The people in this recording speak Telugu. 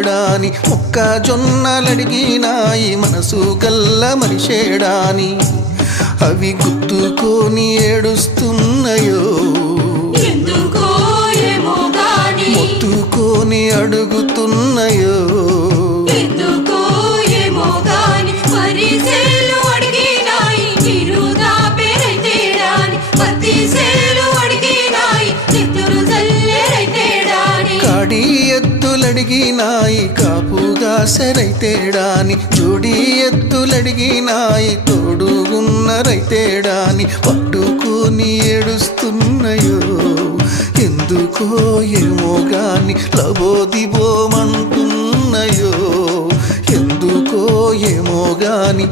డాని మొక్కజొన్నలడిగినాయి మనసు గల్ల మనిషేడాని అవి గుర్తుకొని ఏడుస్తున్నాయో మొత్తుకొని అడుగుతున్నాయో కాడి ఎద్దులడిగినాయి కాపుగాసరైతేడాని జోడి ఎద్దులడిగినాయి తోడుగున్న రైతేడాని పట్టుకొని ఏడుస్తున్నాయో ఎందుకో ఏమో గాని లబోదిబోమంటున్నాయో ఎందుకో ఏమో గాని